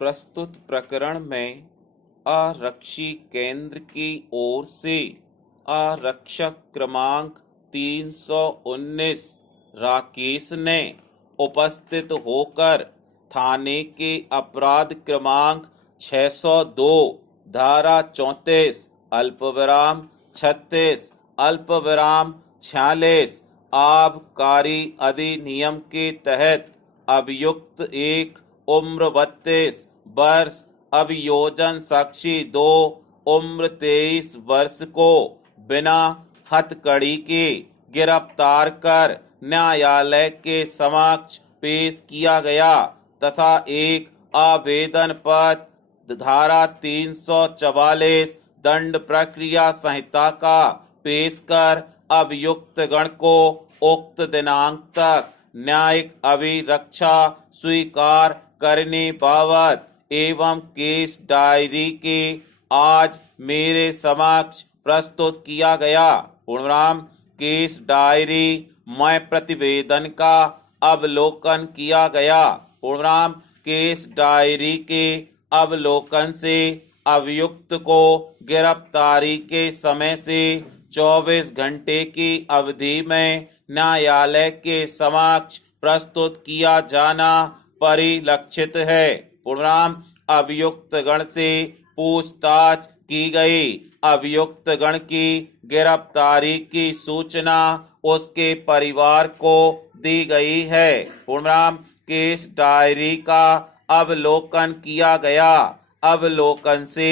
प्रस्तुत प्रकरण में आरक्षी केंद्र की ओर से आरक्षक क्रमांक 319 राकेश ने उपस्थित होकर थाने के अपराध क्रमांक 602 धारा 34 अल्पविराम 36 अल्पविराम 46 आबकारी अधिनियम के तहत अभियुक्त एक उम्र 32 वर्ष अभियोजन साक्षी 2 उम्र 23 वर्ष को बिना हथकड़ी के गिरफ्तार कर न्यायालय के समक्ष पेश किया गया तथा एक आवेदन पत्र धारा 344 दंड प्रक्रिया संहिता का पेश कर अभियुक्त गण को उक्त दिनांक तक न्यायिक अभिरक्षा स्वीकार करने बाबत एवं केस डायरी के आज मेरे समक्ष प्रस्तुत किया गया। पूर्णविराम केस डायरी में प्रतिवेदन का अवलोकन किया गया। पूर्णविराम केस डायरी के अवलोकन से अभियुक्त को गिरफ्तारी के समय से 24 घंटे की अवधि में न्यायालय के समक्ष प्रस्तुत किया जाना परिलक्षित है। पूर्णविराम अभियुक्त गण से पूछताछ की गई। अभियुक्त गण की गिरफ्तारी की सूचना उसके परिवार को दी गई है। पूर्णविराम केस डायरी का अवलोकन किया गया। अवलोकन से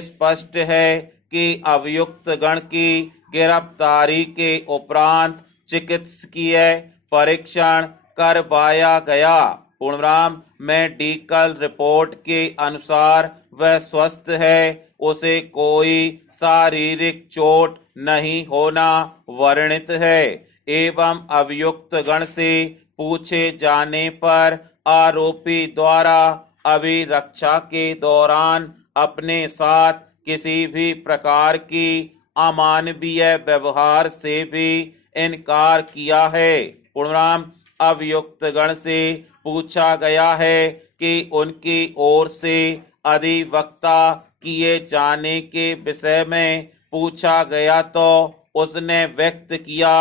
स्पष्ट है कि अभियुक्त गण की गिरफ्तारी के उपरांत चिकित्सकीय परीक्षण करवाया गया। पूर्णविराम मेडिकल रिपोर्ट के अनुसार वह स्वस्थ है। उसे कोई शारीरिक चोट नहीं होना वर्णित है एवं अभियुक्त गण से पूछे जाने पर आरोपी द्वारा अभिरक्षा के दौरान अपने साथ किसी भी प्रकार की अमानवीय व्यवहार से भी इनकार किया है। पूर्णविराम अभियुक्त गण से पूछा गया है कि उनकी ओर से अधिवक्ता किए जाने के विषय में पूछा गया तो उसने व्यक्त किया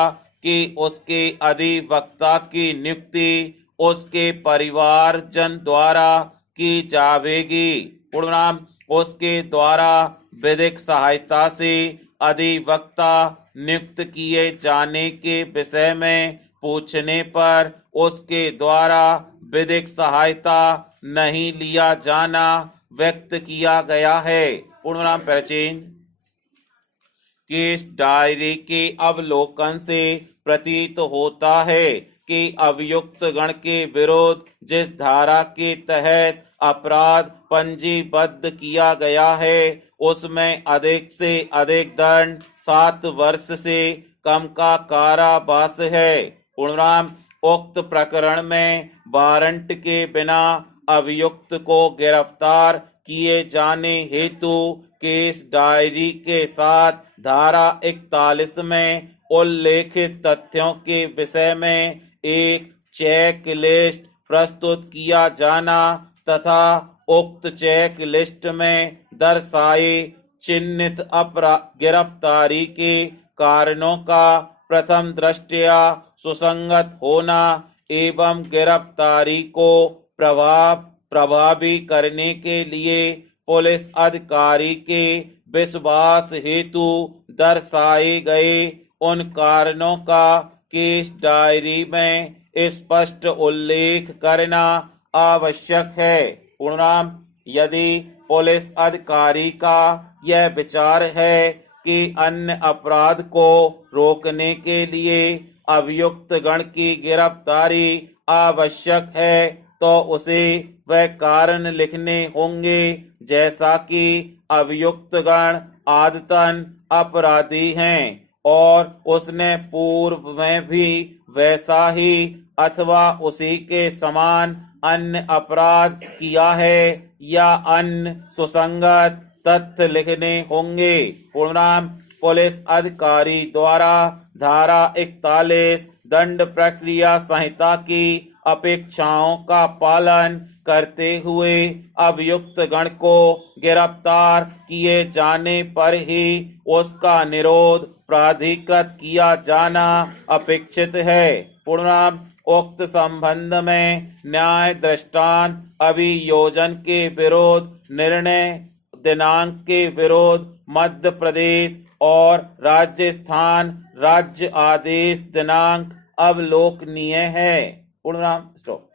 कि उसके अधिवक्ता की नियुक्ति उसके परिवारजन द्वारा की जावेगी। पूर्णविराम उसके द्वारा विधिक सहायता से अधिवक्ता नियुक्त किए जाने के विषय में पूछने पर उसके द्वारा विधिक सहायता नहीं लिया जाना व्यक्त किया गया है। पूर्णविराम परिचिन केस डायरी के अवलोकन से प्रतीत होता है कि अभियुक्त गण के विरुद्ध जिस धारा के तहत अपराध पंजीबद्ध किया गया है उसमें अधिक से अधिक दंड 7 वर्ष से कम का कारावास है। पूर्णविराम उक्त प्रकरण में वारंट के बिना अभियुक्त को गिरफ्तार किए जाने हेतु केस डायरी के साथ धारा 41 में उल्लेखित तथ्यों के विषय में एक चेक लिस्ट प्रस्तुत किया जाना तथा उक्त चेक लिस्ट में दर्शाए चिन्हित गिरफ्तारी के कारणों का प्रथम दृष्टया सुसंगत होना एवं गिरफ्तारी को प्रभावी करने के लिए पुलिस अधिकारी के विश्वास हेतु दर्शाए गए उन कारणों का केस डायरी में स्पष्ट उल्लेख करना आवश्यक है। पूर्णविराम यदि पुलिस अधिकारी का यह विचार है कि अन्य अपराध को रोकने के लिए अभियुक्त गण की गिरफ्तारी आवश्यक है तो उसे वह कारण लिखने होंगे जैसा कि अभियुक्त गण आदतन अपराधी हैं और उसने पूर्व में भी वैसा ही अथवा उसी के समान अन्य अपराध किया है या अन्य सुसंगत तथ्य लिखने होंगे। पूर्णविराम पुलिस अधिकारी द्वारा धारा 41 दंड प्रक्रिया संहिता की अपेक्षाओं का पालन करते हुए अभियुक्त गण को गिरफ्तार किए जाने पर ही उसका निरोध प्राधिकृत किया जाना अपेक्षित है। पूर्णनाम उक्त संबंध में न्याय दृष्टांत अभियोजन के विरोध निर्णय दिनांक के विरोध मध्य प्रदेश और राजस्थान राज्य आदेश दिनांक अवलोकनीय है। पूर्णनाम स्टॉप।